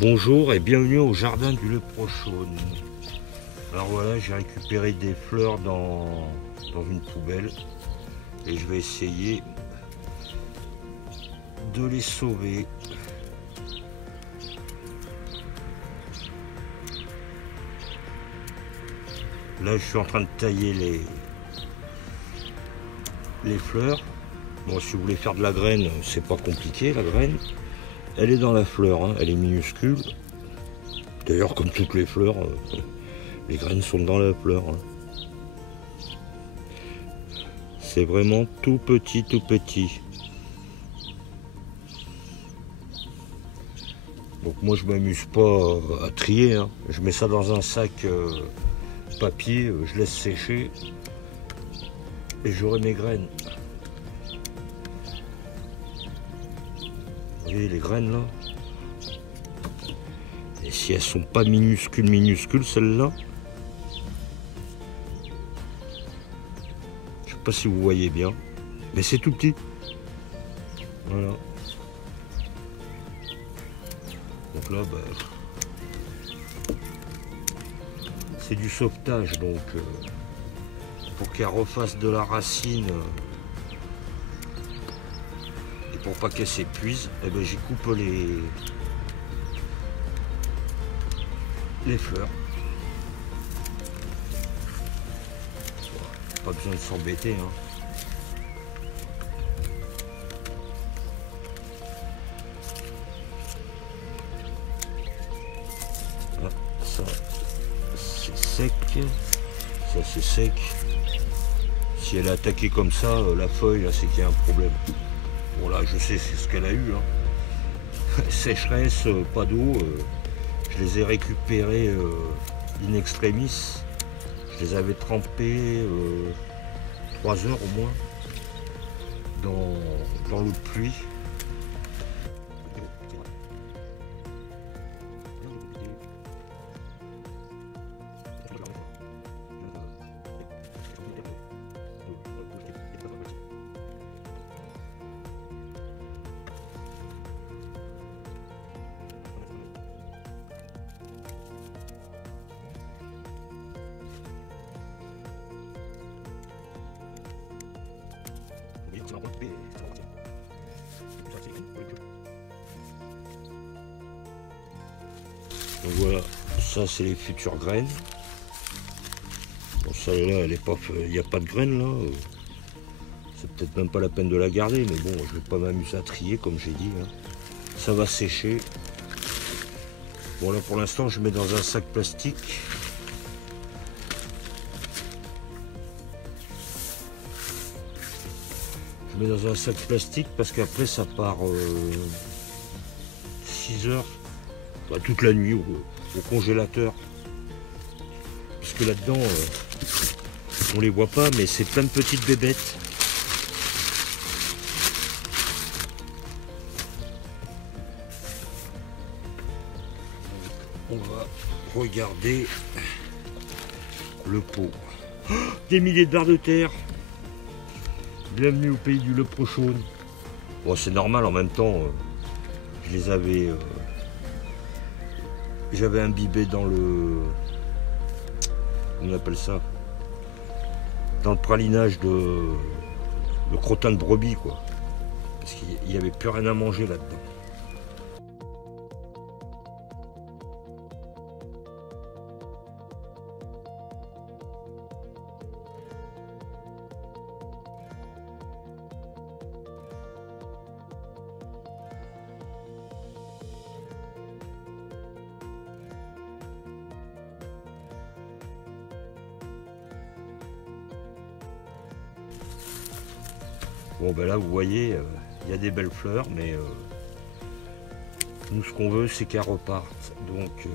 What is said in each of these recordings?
Bonjour et bienvenue au jardin du Leprochaune. Alors voilà, j'ai récupéré des fleurs dans une poubelle et je vais essayer de les sauver. Là, je suis en train de tailler les fleurs. Bon, si vous voulez faire de la graine, c'est pas compliqué, la graine. Elle est dans la fleur, hein, elle est minuscule. D'ailleurs, comme toutes les fleurs, les graines sont dans la fleur. Hein. C'est vraiment tout petit, tout petit. Donc moi, je m'amuse pas à trier. Hein. Je mets ça dans un sac papier, je laisse sécher et j'aurai mes graines. Vous voyez les graines là? Et si elles sont pas minuscules celles-là, je sais pas si vous voyez bien, mais c'est tout petit. Voilà. Donc là, c'est du sauvetage, donc pour qu'elle refasse de la racine. Pour pas qu'elle s'épuise, eh ben, j'y coupe les fleurs. Pas besoin de s'embêter. Hein. Ah, ça c'est sec. Ça c'est sec. Si elle est attaquée comme ça, la feuille, là, c'est qu'il y a un problème. Bon là, je sais, c'est ce qu'elle a eu. Hein. Sécheresse, pas d'eau. Je les ai récupérés in extremis. Je les avais trempés 3 heures au moins dans l'eau de pluie. Donc voilà, ça c'est les futures graines. Bon, ça là, elle est pas, il n'y a pas de graines là. C'est peut-être même pas la peine de la garder, mais bon, je vais pas m'amuser à trier comme j'ai dit. Hein. Ça va sécher. Bon là pour l'instant je mets dans un sac plastique. Je mets dans un sac plastique parce qu'après ça part 6 heures, toute la nuit au congélateur. Parce que là-dedans, on les voit pas, mais c'est plein de petites bébêtes. On va regarder le pot. Oh, des milliers de vers de terre. Bienvenue au pays du Leprochaune. Bon, c'est normal, en même temps, je les avais... j'avais imbibé dans le... on appelle ça? Dans le pralinage de crottin de brebis, quoi. Parce qu'il n'y avait plus rien à manger là-dedans. Bon ben là vous voyez, il y a des belles fleurs, mais nous ce qu'on veut c'est qu'elles repartent. Donc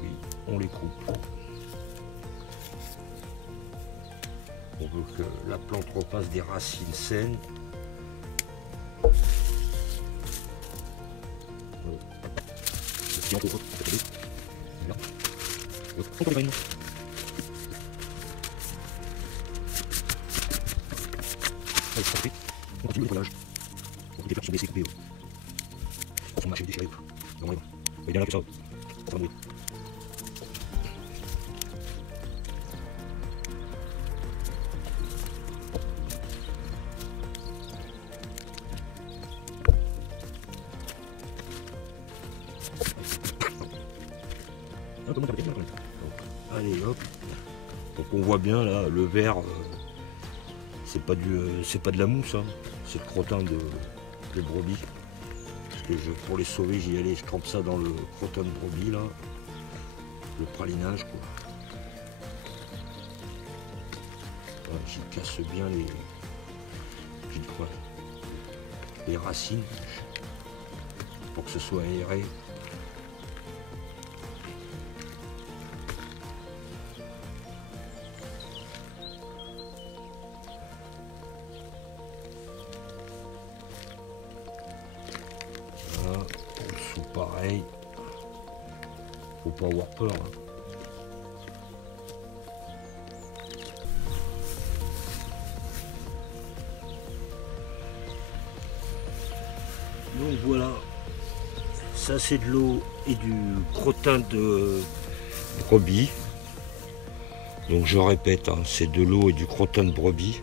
oui, on les coupe. On veut que la plante repasse des racines saines. On continue le nettoyage. Les fleurs sont baissées, coupées. On mâche déchiré. On enlève. Et bien là que ça. Ça va mourir. Allez hop. Donc on voit bien là le vert, c'est pas de la mousse, hein. C'est le crottin de brebis. Parce que pour les sauver j'y allais, je trempe ça dans le crottin de brebis là. Le pralinage quoi. Ouais, j'y casse bien les racines pour que ce soit aéré. Voilà, pour le sous pareil, faut pas avoir peur. Hein. Donc voilà, ça c'est de l'eau et du crottin de brebis. Donc je répète, hein, c'est de l'eau et du crottin de brebis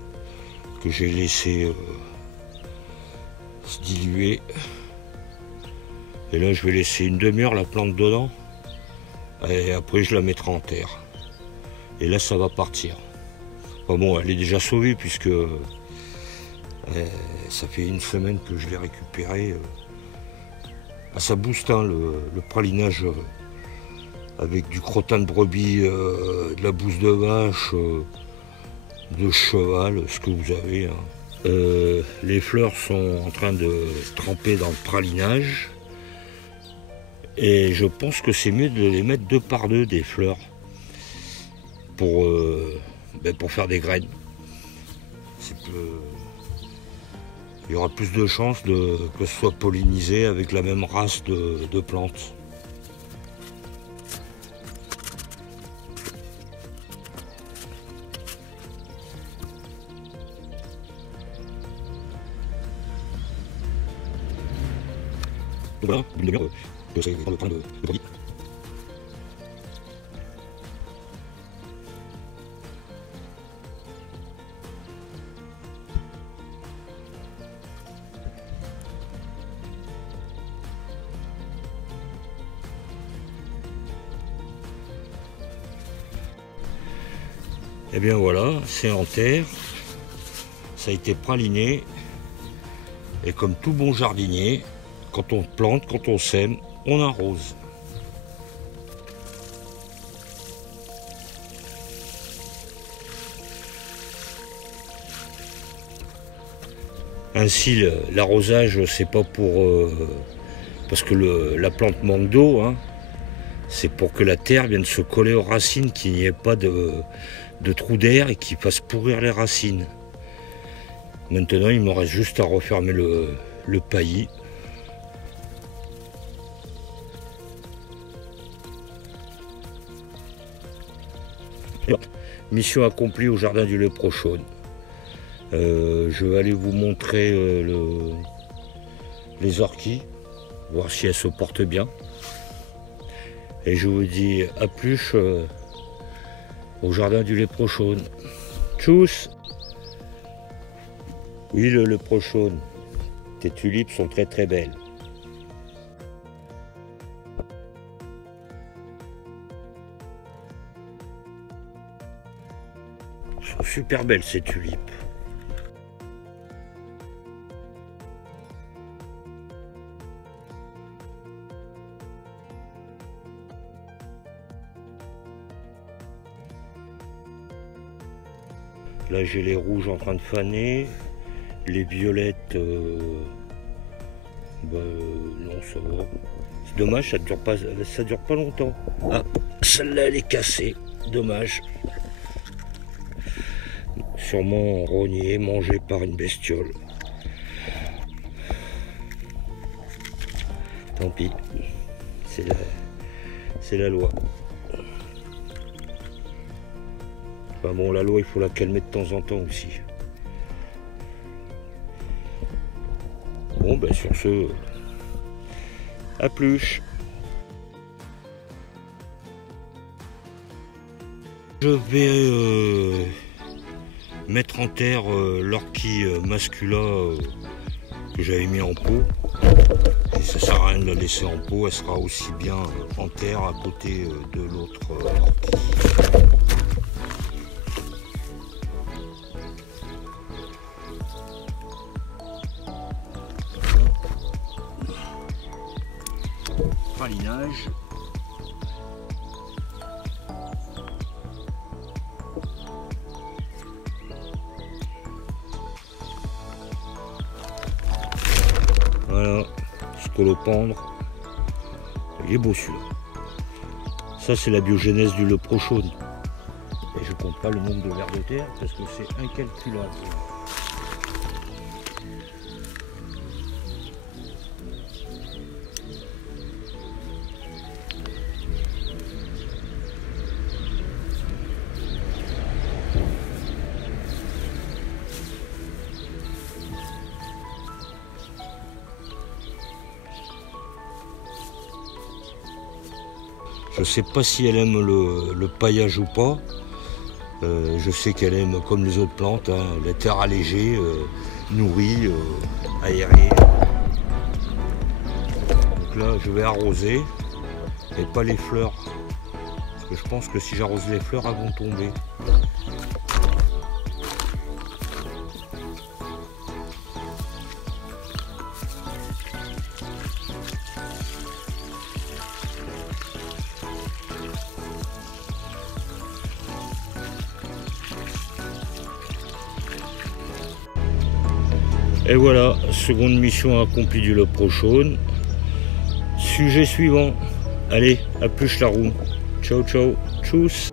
que j'ai laissé se diluer. Et là je vais laisser une demi-heure la plante dedans. Et après je la mettrai en terre. Et là ça va partir. Enfin bon, elle est déjà sauvée puisque ça fait une semaine que je l'ai récupérée. Ça booste hein, le pralinage avec du crottin de brebis, de la bouse de vache, de cheval, ce que vous avez. Hein. Les fleurs sont en train de tremper dans le pralinage. Et je pense que c'est mieux de les mettre 2 par 2 des fleurs pour faire des graines. Il y aura plus de chances que ce soit pollinisé avec la même race de plantes. Donc voilà, une demi-heure, c'est le pain de brebis. Et bien voilà, c'est en terre, ça a été praliné, et comme tout bon jardinier, quand on plante, quand on sème, on arrose. Ainsi, l'arrosage, c'est pas pour parce que la plante manque d'eau, hein, c'est pour que la terre vienne se coller aux racines, qu'il n'y ait pas de trou d'air et qui fasse pourrir les racines. Maintenant, il me reste juste à refermer le paillis. Mission accomplie au jardin du Léprechaune. Je vais aller vous montrer les orchis, voir si elles se portent bien. Et je vous dis à plus au jardin du Léprechaune. Tchuss! Oui, le Léprechaune. Tes tulipes sont très très belles. Elles sont super belles ces tulipes. Là j'ai les rouges en train de faner, les violettes, non ça va. C'est dommage, ça dure pas longtemps. Ah, celle-là elle est cassée, dommage. Sûrement rognée, mangée par une bestiole. Tant pis, c'est la loi. Enfin bon, la loi, il faut la calmer de temps en temps aussi. Bon, ben sur ce, à plus. Je vais mettre en terre l'orchis mascula que j'avais mis en pot. Et ça sert à rien de la laisser en pot, elle sera aussi bien en terre à côté de l'autre orchis. Pralinage. Voilà, scolopendre. Il est beau celui-là. Ça c'est la biogénèse du leprochaune. Et je compte pas le nombre de vers de terre parce que c'est incalculable. Je sais pas si elle aime le paillage ou pas. Je sais qu'elle aime, comme les autres plantes, hein, la terre allégée, nourrie, aérée. Donc là, je vais arroser et pas les fleurs. Parce que je pense que si j'arrose les fleurs, elles vont tomber. Et voilà, seconde mission accomplie du leprochaune. Sujet suivant. Allez, à plus la roue. Ciao, ciao, tchuss.